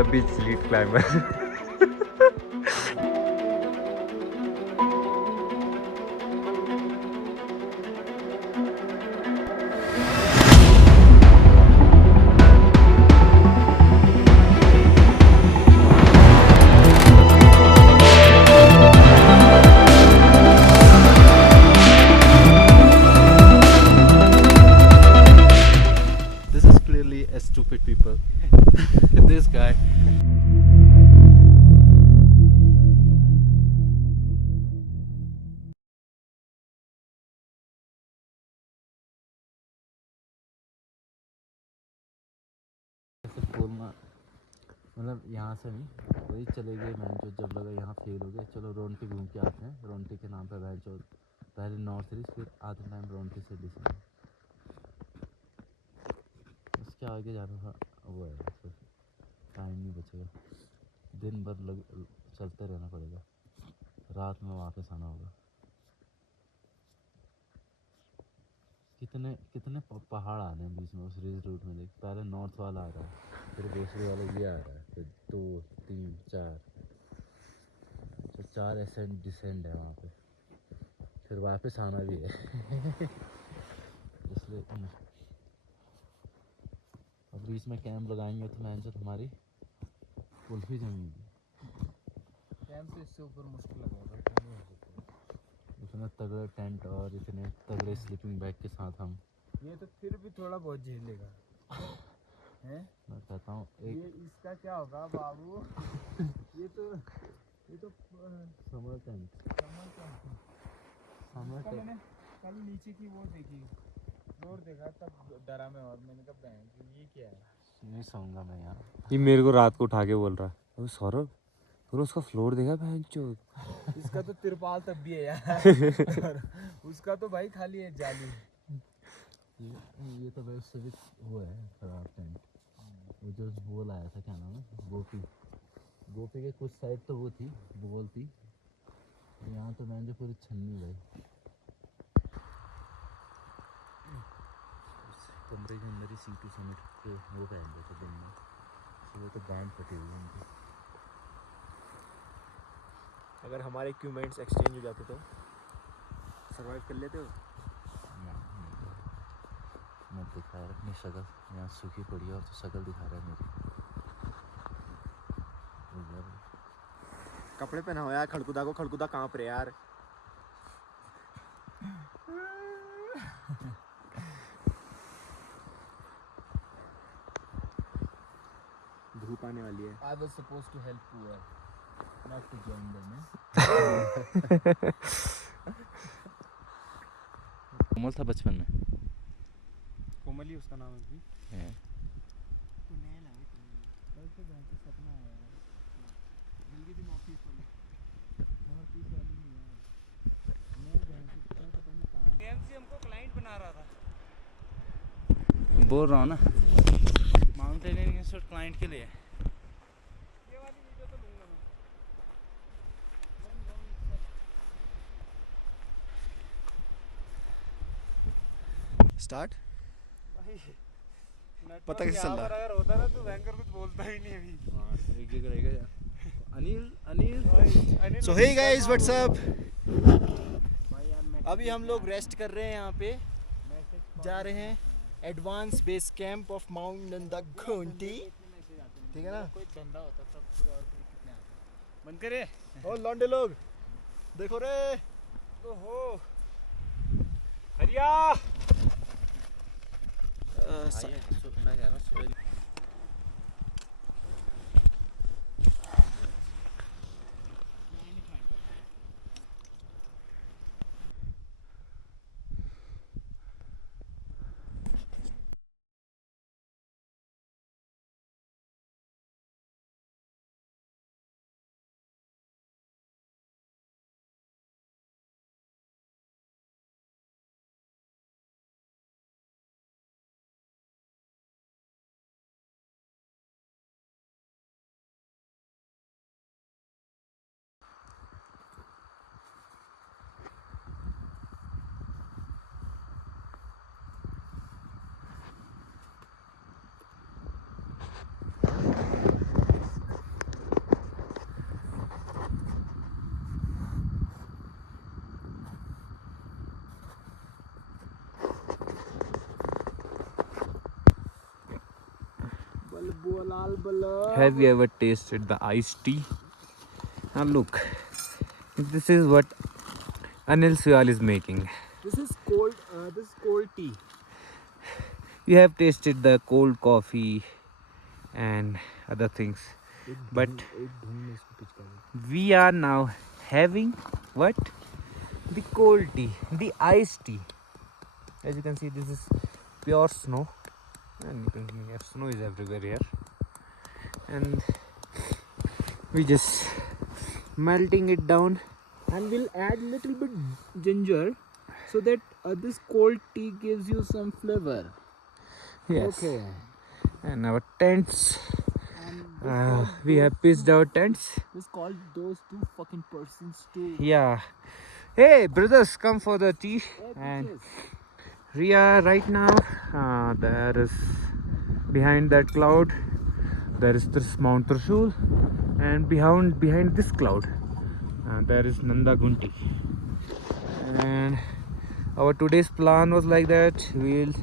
मतलब बीच sleet climber. This is clearly a stupid people. This guy. ऐसे बोलना मतलब यहाँ से नहीं वही चले गए बहन चो, जब लगा यहाँ फेल हो गए, चलो रोनटी घूम के आते हैं। रोनटी के नाम पे बहन चो पहले नॉर्थ ईस्ट, फिर आधे टाइम रोनटी से डिसीजन। उसके आगे जाना था वो है, फिर टाइम नहीं बचेगा, दिन भर चलते रहना पड़ेगा, रात में वापस आना होगा। कितने कितने पहाड़ आ रहे हैं बीच में उस रिज रूट में। देख पहले नॉर्थ वाला आ रहा है, फिर बेसरी वाला ये आ रहा है, फिर 2 3 4, तो 4 एसेंड डिसेंड है वहाँ पे, फिर वापस आना भी है। इसलिए अब बीच में कैंप लगाएंगे तो मैं जो तुम्हारी कुल्फी जमेगी। कैंप तो इससे ऊपर मुश्किल लगेगा, इतने तगड़े टेंट और इतने तगड़े स्लीपिंग बैग के साथ हम, ये तो फिर भी थोड़ा बहुत झेलेगा हैं। मैं कहता हूँ ये एक इसका क्या होगा बाबू? ये तो समर टेंट, समर टेंट। मैंने कल नीचे की वो देखी, फ्लोर देखा, तब डरा मैं, और मैंने कहा बहन ये क्या है। नहीं सोऊंगा मैं यहाँ। ये मेरे को रात को उठा के बोल रहा है, अबे सौरभ तूने उसका फ्लोर देखा बहन चो? इसका तो तिरपाल तब भी है यार। और उसका तो भाई खाली है जाली। ये तो भाई उससे भी वो है खराब टेंट। वो जो वो लाया था, क्या नाम है, गोपी। गोपी के कुछ साइड तो वो थी, बोल थी, यहाँ तो मैंने जो पूरी छन्नी भाई। कमरे के अंदर ही सीटू समेट के वो पहन रहे थे दिन में, तो वो तो गांड फटी हुई है उनकी। अगर हमारे इक्विपमेंट्स एक्सचेंज हो जाते तो सर्वाइव कर लेते हो? मैं दिखा रहा अपनी शक्ल, यहाँ सूखी पड़ी है और तो शक्ल दिखा रहा है मेरी। कपड़े पहनाओ यार खड़कुदा को, खड़कुदा कांप रहे यार। धूप आने वाली है। I was supposed to help poor, not to join them. कोमल था बचपन में। कोमल ही उसका नाम है। है। कल तो जहाँ से सपना आया यार, मिल गई थी नॉर्थ ईस्ट वाली नहीं यार। मैं जहाँ से पता नहीं कहाँ KMC हमको क्लाइंट बना रहा था। बोल रहा हूँ ना, माउंटेनियरिंग इंस्टीट्यूट क्लाइंट के लिए। ये वाली वीडियो तो लूँगा मैं। स्टार्ट। नेटवर्क पता कैसे चल यहाँ रहा पर है? अगर होता ना तो बैंकर कुछ बोलता ही नहीं अभी। एक जगह रहेगा यार। अनिल सो हे गाइस व्हाट्स अप। भाई यार अभी हम लोग रेस्ट कर रहे हैं यहाँ पे, जा रहे हैं advance base camp of mount Nanda घंटी। ठीक है ना? कोई धंधा होता सब पूरा, और फिर कितने आते बंद करे। ओ लौंडे लोग देखो रे। ओहो हरिया। मैं कह रहा हूँ सुबह Have you ever tasted the iced tea? Now look, this is what Anil Suyal is making. This is cold. This is cold tea. You have tasted the cold coffee and other things, but we are now having what? The cold tea, the iced tea. As you can see, this is pure snow, and you can see here snow is everywhere here, and we just melting it down. And we'll add little bit ginger so that this cold tea gives you some flavor. Yes. Okay. And our tents, And we have pitched our tents. this called those two fucking persons too. Yeah. Hey brothers, come for the tea. And we are right now, there is behind that cloud, there is this Mount Trishul, and behind this cloud, there is Nanda Gunti. And our today's plan was like that: we'll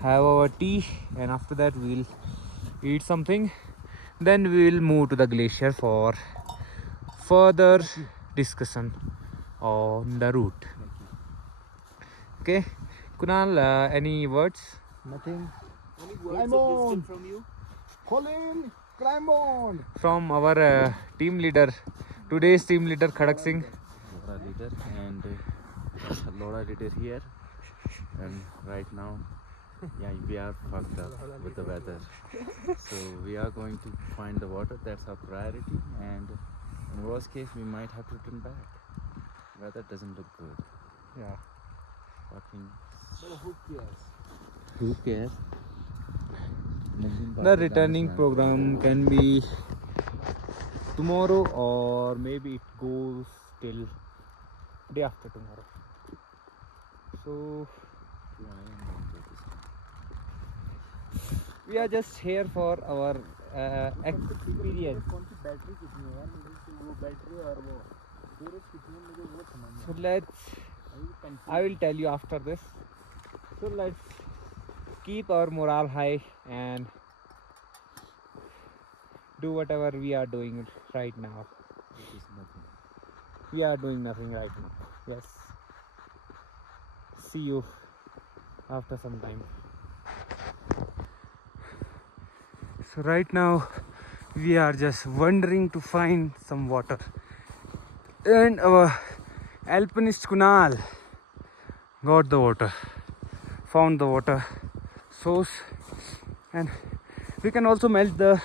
have our tea, and after that we'll eat something. Then we will move to the glacier for further discussion on the route. Okay, Kunal, any words? Nothing. Climb on from you. Colin, climb on. From our team leader, today's team leader Khadak Singh. Lora leader and Lora leader here, and right now, yeah, we are fucked up with the weather. So we are going to find the water. That's our priority, and in worst case, we might have to return back. Weather doesn't look good. Yeah. Fucking. Who cares? Who cares? The returning program can be tomorrow, or maybe it goes till day after tomorrow. So we are just here for our experience. कौन सी battery कितनी है यार, मुझे वो battery और वो storage कितनी है मुझे वो समझ नहीं So let's, I will tell you after this. So let's keep our morale high and do whatever we are doing right now. It is nothing. We are doing nothing right now. Yes. See you after some time. So right now we are just wandering to find some water, and our alpinist Kunal got the water, found the water source, and we can also melt the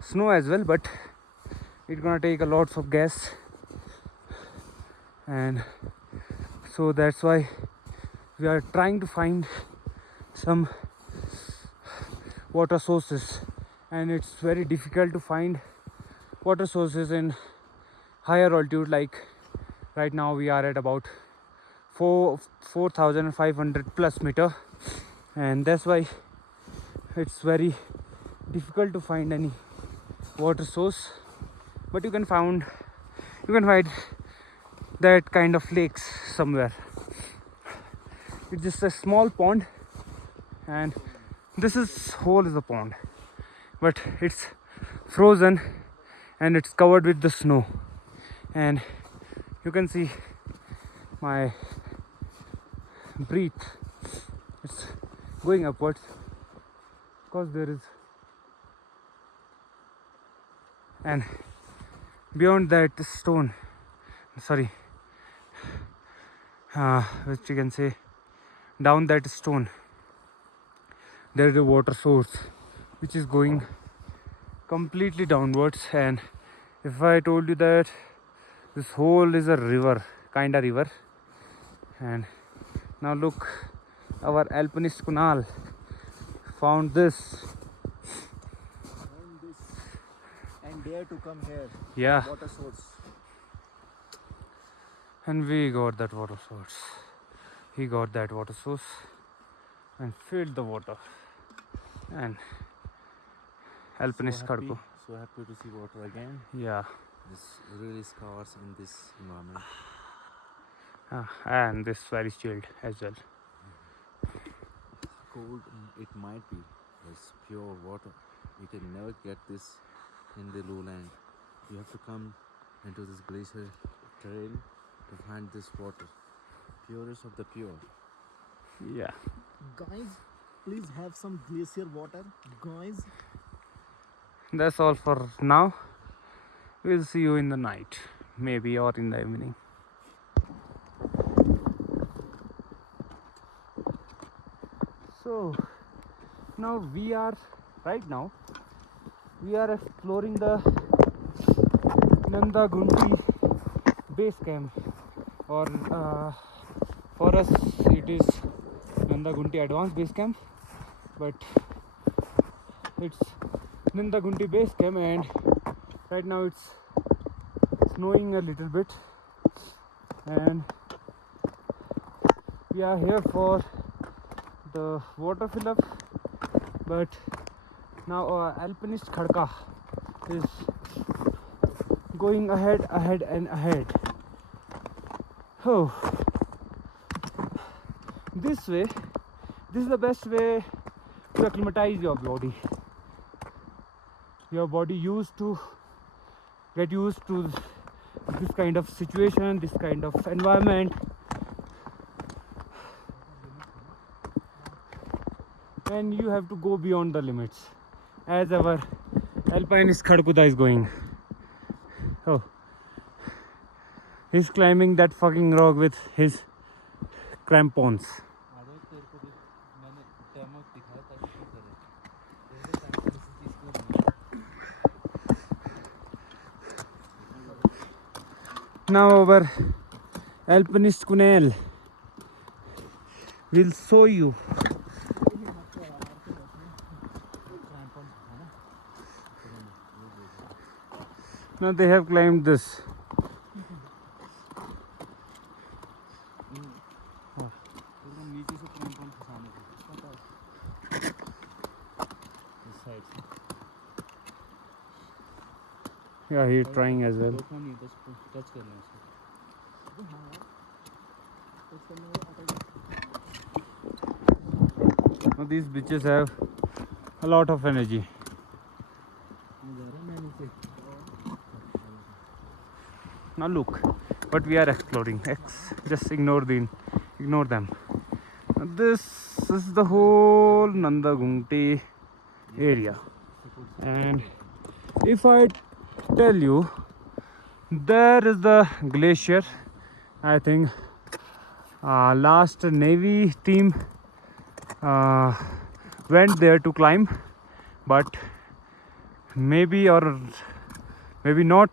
snow as well, but it's gonna take a lot of gas, and so that's why we are trying to find some water sources, and it's very difficult to find water sources in higher altitude. Like right now we are at about 4,500 plus meter, and that's why it's very difficult to find any water source. But you can find that kind of lakes somewhere. It's just a small pond, and this whole is a pond, but it's frozen and it's covered with the snow, and you can see my breath, it's going upwards because there is, and beyond that stone, sorry, which you can say down that stone, there is a water source which is going completely downwards. And if I told you that this whole is a river, kinda river, and now look, our alpinist Kunal found this. And dare to come here. Yeah, Water source. and we got that water source. He got that water source and filled the water, and alpinist Khadko. So happy to see water again. Yeah, This really scars in this environment. and this very chilled as well. Cold it might be, it's pure water. You can never get this in the lowland. You have to come into this glacier trail to find this water, purest of the pure. Yeah. Guys, please have some glacier water. Guys. That's all for now. We'll see you in the night, maybe, or in the evening. So now we are exploring the Nanda Gunti base camp, or for us it is Nanda Gunti advanced base camp, but it's Nanda Gunti base camp, and right now it's snowing a little bit, and we are here for the water fill up. But now alpinist Khadka is going ahead and ahead. Oh, this is the best way to acclimatize your body. Your body get used to this kind of situation, this kind of environment, and you have to go beyond the limits, as our alpinist Khadkuda is going. Oh, he's climbing that fucking rock with his crampons. तेरे को भी मैंने demo दिखाया था कि करे Now our alpinist Kunal will show you. Now they have climbed this. नीचे से क्रैम्पन फंसाने को पता है इस साइड से Yeah, he's trying as well. देखो नहीं बस टच कर लें उसको Now these bitches have a lot of energy. Now look what we are exploring. Just ignore them. Now this is the whole Nanda Gunti area, and if I tell you, there is the glacier. I think last Navy team went there to climb, but maybe or maybe not.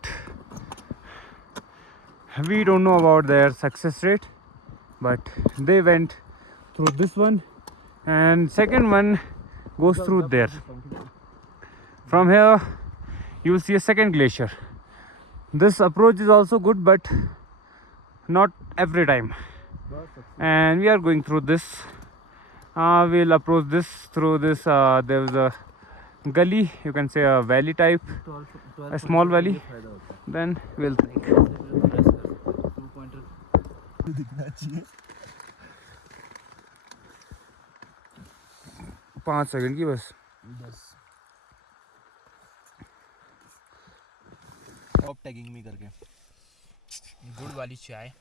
We don't know about their success rate, but they went through this one, and second one goes through there. From here you will see a second glacier. This approach is also good, but not every time, and we are going through this. We'll approach this through this. There is a gully, you can say a valley type, a small valley. Then we'll think. दिखना चाहिए 5 second की बस top tagging में करके गुड़ वाली चाय